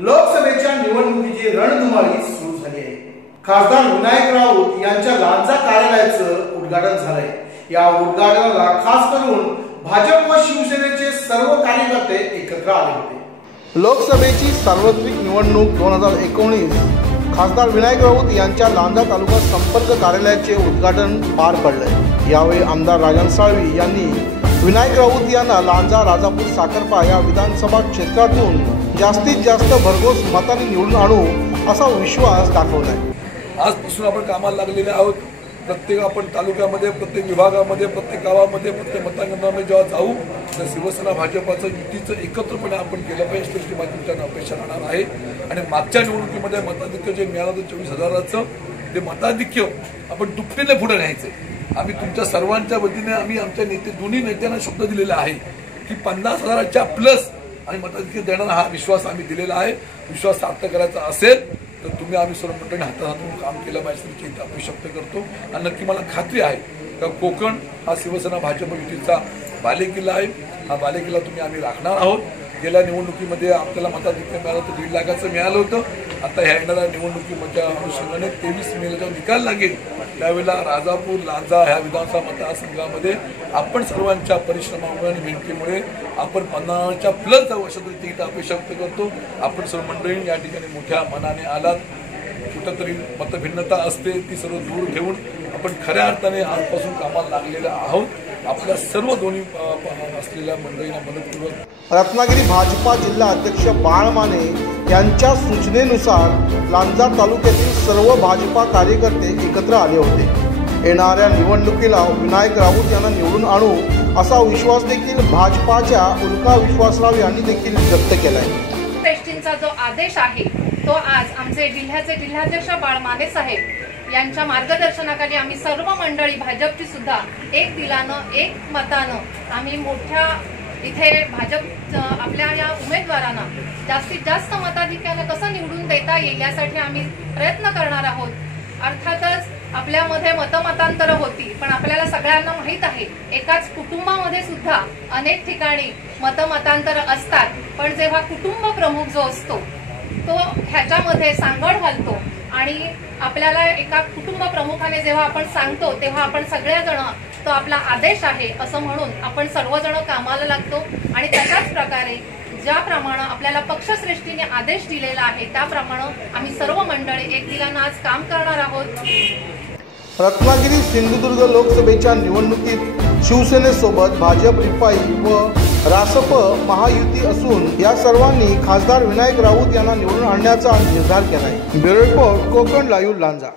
लोकसभेच्या निवडणुकीची रणधुमाळी सुरू झाली आहे। खासदार विनायक राऊत यांच्या लांजा कार्यालयाचं उद्घाटन झालंय। या उद्घाटनाला खास करून भाजप व शिवसेनेचे सर्व कार्यकर्ते एकत्र आले होते। लोकसभेची सार्वत्रिक निवडणूक 2019 खासदार विनायक राऊत यांच्या लांजा तालुका संपर्क कार्यालयाचे उद्घाटन पार पडले। यावेळी आमदार राजन साळवी यांनी विनायक राऊत यांना लांजा राजापूर साखरपा या विधानसभा क्षेत्रातून जास्तीत जास्त भरघोस मतांनी निवडून आणू असा विश्वास दाखवला आहे। आजपासून आपण कामाला लागलेले आहोत। प्रत्येक आपण तालुक्यामध्ये, प्रत्येक विभागामध्ये, प्रत्येक गावामध्ये, प्रत्येक मतदारसंघामध्ये जेव्हा जाऊ तर शिवसेना भाजपाचं युतीचं एकत्रपणे आपण केलं पाहिजे अशी माझी तुमच्या अपेक्षा राहणार आहे। आणि मागच्या निवडणुकीमध्ये मताधिक्य जे मिळालं 24,000चं ते मताधिक्य आपण दुपटीने पुढे न्यायचं। आम्ही तुमच्या सर्वांच्या वतीने आम्ही आमच्या दोन्ही नेत्यांना शब्द दिलेला आहे की 50,000च्या प्लस आणि मताधिक्य देणारा हा विश्वास आम्ही दिलेला आहे। विश्वास सार्थ करायचा असेल तर तुम्ही आम्ही सर्व मंडळी हाताहातून काम केलं पाहिजे याची अपेक्षा व्यक्त करतो। आणि नक्की मला खात्री आहे का कोकण हा शिवसेना भाजप युतीचा बालेकिल्ला आहे। हा बालेकिल्ला तुम्ही आम्ही राखणार आहोत। गेल्या निवडणुकीमध्ये आपल्याला मताधिक्य मिळालं तर 1.5 लाखाचं मिळालं होतं। आता ह्या येणाऱ्या निवडणुकीमध्ये अनुषंगाने 23 मेला जेव्हा निकाल लागेल त्यावेळेला राजापूर लांजा ह्या विधानसभा मतदारसंघामध्ये आपण सर्वांच्या परिश्रमामुळे आणि मेहनतीमुळे आपण 50च्या प्लस जाऊ अशा रीतीची अपेक्षा व्यक्त करतो। आपण सर्व मंडळी या ठिकाणी मोठ्या मनाने आलात। कुठंतरी मतभिन्नता असते ती सर्व दूर ठेवून आपण खऱ्या अर्थाने आजपासून कामाला लागलेले आहोत। आपल्या सर्व दोन्ही असलेल्या मंडळींना मदतपूर्वक रत्नागिरी भाजपा जिल्हा अध्यक्ष बाळ माने यांच्या सूचनेनुसार लांजा तालुक्यातील सर्व भाजपा कार्यकर्ते एकत्र आले होते। येणाऱ्या निवडणुकीला विनायक राऊत यांना निवडून आणू असा विश्वास देखील भाजपाच्या उल्का विश्वासराव यांनी देखील व्यक्त केलाय। पेस्टिंगचा जो आदेश आहे तो आज आमचे जिल्ह्याचे जिल्हाध्यक्ष बाळ माने साहेब यांच्या मार्गदर्शनाखाली आम्ही सर्व मंडळी भाजपची सुद्धा एक दिलानं एक मतानं आम्ही मोठ्या इथे भाजप आपल्या या उमेदवारांना जास्तीत जास्त मताधिक्याने कसं निवडून देता येईल यासाठी आम्ही प्रयत्न करणार आहोत। अर्थातच आपल्यामध्ये मतमतांतर होती पण आपल्याला सगळ्यांना माहित आहे एकाच कुटुंबामध्ये सुद्धा अनेक ठिकाणी मतमतांतर असतात। पण जेव्हा कुटुंब प्रमुख जो असतो तो ह्याच्यामध्ये सांगड घालतो आणि आपल्याला एका कुटुंब प्रमुखाने जेव्हा आपण सांगतो तेव्हा आपण सगळेजण तो आपला आदेश आहे असं म्हणून आपण सर्वजण कामाला लागतो। आणि तशाच प्रकारे ज्याप्रमाणे आपल्याला पक्षश्रेष्ठीने आदेश दिलेला आहे त्याप्रमाणे आम्ही सर्व मंडळी एक दिलानं आज काम करणार आहोत। रत्नागिरी सिंधुदुर्ग लोकसभेच्या निवडणुकीत शिवसेनेसोबत भाजप, रिपाई व रासप महायुती असून या सर्वांनी खासदार विनायक राऊत यांना निवडून आणण्याचा निर्धार केलाय। Bureau report, Konkan live, Lanja.